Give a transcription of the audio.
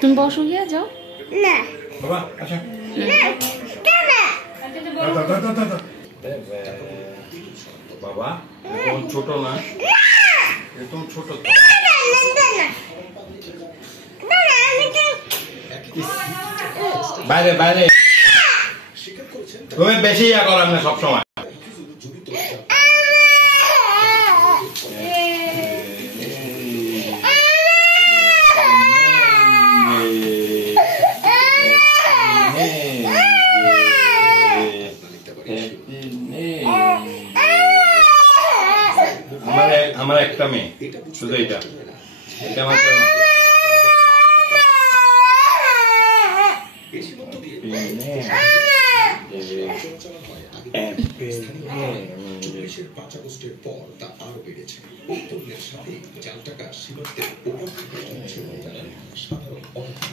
তুমি বসো গিয়ে যাও না বাবা আচ্ছা বাবা এখন ছোট না একদম ছোট বাইরে বাইরে তুমি বেশি ইয়া করার না সবসময় আমার একটা মেয়ে শুধু এটা আমার আগস্টের পর তা আরো বেড়েছে উত্তরের সাথে জাল টাকা সীমান্তের সাধারণ